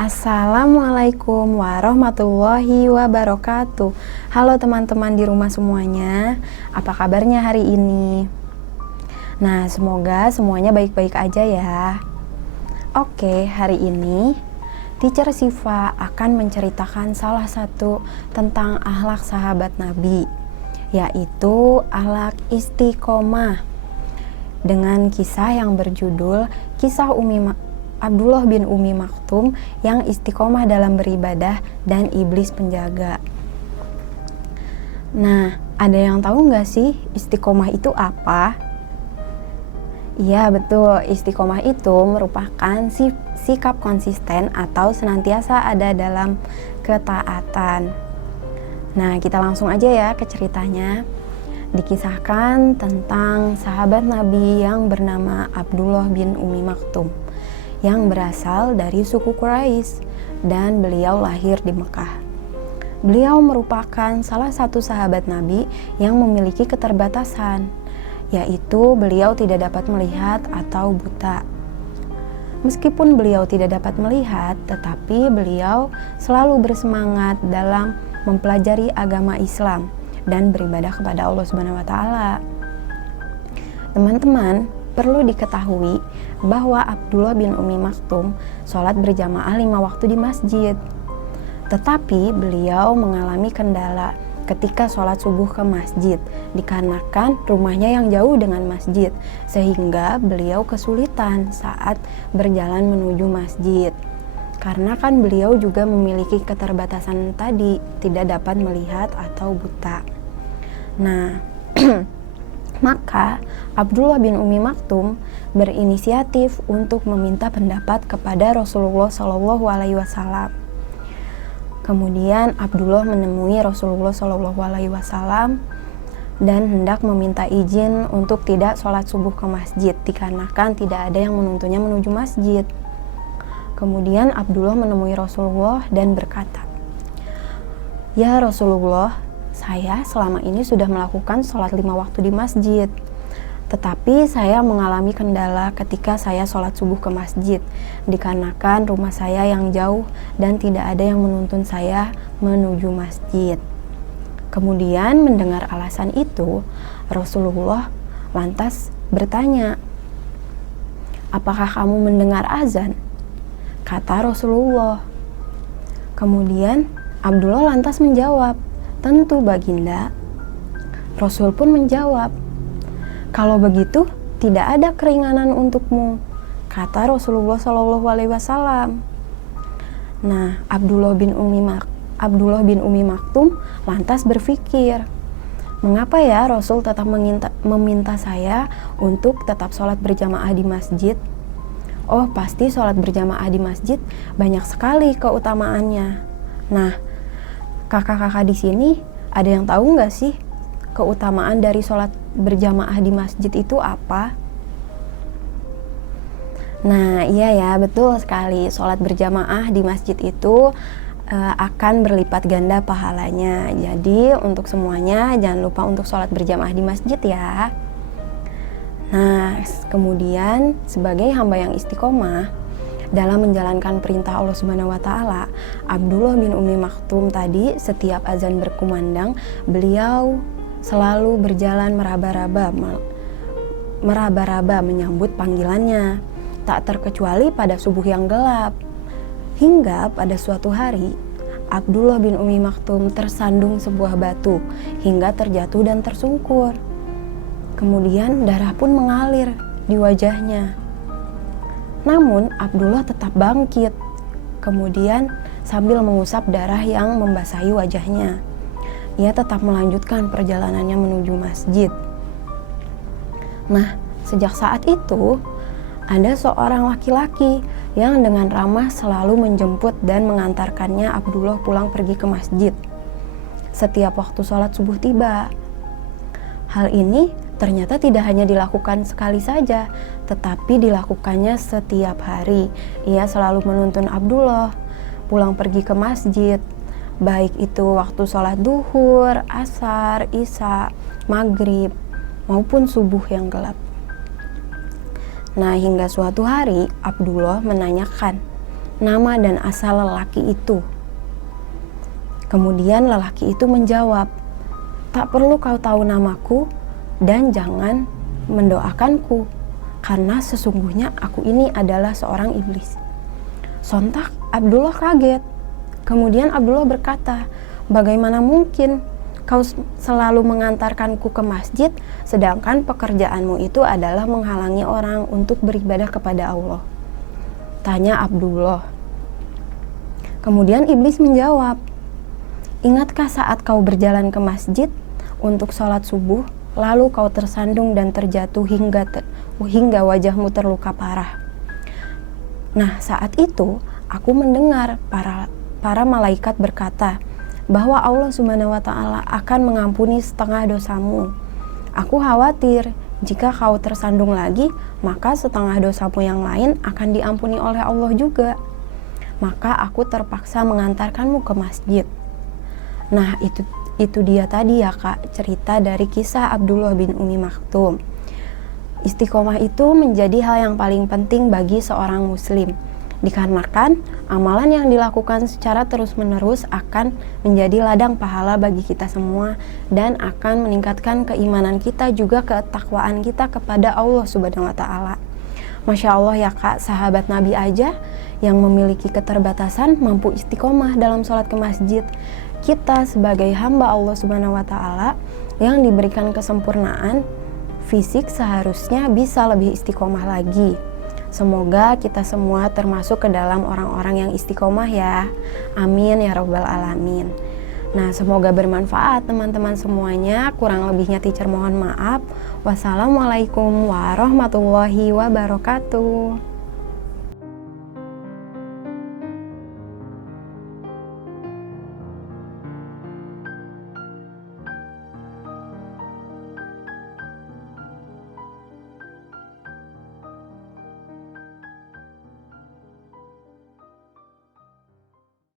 Assalamualaikum warahmatullahi wabarakatuh. Halo teman-teman di rumah semuanya, apa kabarnya hari ini? Nah, semoga semuanya baik-baik aja ya. Oke, hari ini Teacher Siva akan menceritakan salah satu tentang akhlak sahabat Nabi, yaitu akhlak istiqomah, dengan kisah yang berjudul Kisah Abdullah bin Umi Maktum yang istiqomah dalam beribadah dan iblis penjaga. Nah, ada yang tahu nggak sih istiqomah itu apa? Iya betul, istiqomah itu merupakan sikap konsisten atau senantiasa ada dalam ketaatan. Nah, kita langsung aja ya ke ceritanya. Dikisahkan tentang sahabat Nabi yang bernama Abdullah bin Umi Maktum, yang berasal dari suku Quraisy dan beliau lahir di Mekah. Beliau merupakan salah satu sahabat Nabi yang memiliki keterbatasan, yaitu beliau tidak dapat melihat atau buta. Meskipun beliau tidak dapat melihat, tetapi beliau selalu bersemangat dalam mempelajari agama Islam dan beribadah kepada Allah Subhanahu wa taala. Teman-teman, perlu diketahui bahwa Abdullah bin Umi Maktum sholat berjamaah 5 waktu di masjid. Tetapi beliau mengalami kendala ketika sholat subuh ke masjid, dikarenakan rumahnya yang jauh dengan masjid, sehingga beliau kesulitan saat berjalan menuju masjid. Karena kan beliau juga memiliki keterbatasan tadi, tidak dapat melihat atau buta. Nah, maka Abdullah bin Umi Maktum berinisiatif untuk meminta pendapat kepada Rasulullah SAW. Kemudian Abdullah menemui Rasulullah SAW dan hendak meminta izin untuk tidak sholat subuh ke masjid, dikarenakan tidak ada yang menuntunnya menuju masjid. Kemudian Abdullah menemui Rasulullah dan berkata, "Ya Rasulullah, saya selama ini sudah melakukan sholat 5 waktu di masjid. Tetapi saya mengalami kendala ketika saya sholat subuh ke masjid, dikarenakan rumah saya yang jauh dan tidak ada yang menuntun saya menuju masjid." Kemudian mendengar alasan itu, Rasulullah lantas bertanya, "Apakah kamu mendengar azan?" Kata Rasulullah. Kemudian Abdullah lantas menjawab, "Tentu baginda." Rasul pun menjawab, "Kalau begitu tidak ada keringanan untukmu," kata Rasulullah SAW. Nah, Abdullah bin Umi Maktum lantas berpikir, mengapa ya Rasul tetap meminta saya untuk tetap sholat berjamaah di masjid? Oh, pasti sholat berjamaah di masjid banyak sekali keutamaannya. Nah, kakak-kakak di sini ada yang tahu nggak sih keutamaan dari sholat berjamaah di masjid itu apa? Nah, iya ya, betul sekali. Sholat berjamaah di masjid itu akan berlipat ganda pahalanya. Jadi untuk semuanya jangan lupa untuk sholat berjamaah di masjid ya. Nah, kemudian sebagai hamba yang istiqomah dalam menjalankan perintah Allah Subhanahu wa taala, Abdullah bin Umi Maktum tadi setiap azan berkumandang, beliau selalu berjalan meraba-raba menyambut panggilannya, tak terkecuali pada subuh yang gelap. Hingga pada suatu hari, Abdullah bin Umi Maktum tersandung sebuah batu hingga terjatuh dan tersungkur. Kemudian darah pun mengalir di wajahnya. Namun Abdullah tetap bangkit. Kemudian sambil mengusap darah yang membasahi wajahnya, ia tetap melanjutkan perjalanannya menuju masjid. Nah, sejak saat itu ada seorang laki-laki yang dengan ramah selalu menjemput dan mengantarkannya Abdullah pulang pergi ke masjid setiap waktu sholat subuh tiba. Hal ini ternyata tidak hanya dilakukan sekali saja, tetapi dilakukannya setiap hari. Ia selalu menuntun Abdullah pulang pergi ke masjid, baik itu waktu sholat duhur, asar, isya, maghrib, maupun subuh yang gelap. Nah, hingga suatu hari Abdullah menanyakan nama dan asal lelaki itu. Kemudian lelaki itu menjawab, tak perlu kau tahu namaku dan jangan mendoakanku, karena sesungguhnya aku ini adalah seorang iblis. Sontak Abdullah kaget. Kemudian Abdullah berkata, bagaimana mungkin kau selalu mengantarkanku ke masjid, sedangkan pekerjaanmu itu adalah menghalangi orang untuk beribadah kepada Allah? Tanya Abdullah. Kemudian iblis menjawab, ingatkah saat kau berjalan ke masjid untuk sholat subuh, lalu kau tersandung dan terjatuh hingga wajahmu terluka parah? Nah, saat itu aku mendengar para malaikat berkata bahwa Allah Subhanahu wa Ta'ala akan mengampuni setengah dosamu. Aku khawatir jika kau tersandung lagi, maka setengah dosamu yang lain akan diampuni oleh Allah juga. Maka aku terpaksa mengantarkanmu ke masjid. Nah, itu dia tadi ya Kak, cerita dari kisah Abdullah bin Umi Maktum. Istiqomah itu menjadi hal yang paling penting bagi seorang muslim, dikarenakan amalan yang dilakukan secara terus-menerus akan menjadi ladang pahala bagi kita semua dan akan meningkatkan keimanan kita, juga ketakwaan kita kepada Allah Subhanahu wa Ta'ala. Masya Allah ya Kak, sahabat Nabi aja yang memiliki keterbatasan mampu istiqomah dalam sholat ke masjid. Kita sebagai hamba Allah Subhanahu wa Ta'ala yang diberikan kesempurnaan fisik seharusnya bisa lebih istiqomah lagi. Semoga kita semua termasuk ke dalam orang-orang yang istiqomah ya. Amin ya rabbal alamin. Nah, semoga bermanfaat teman-teman semuanya. Kurang lebihnya teacher mohon maaf. Wassalamualaikum warahmatullahi wabarakatuh.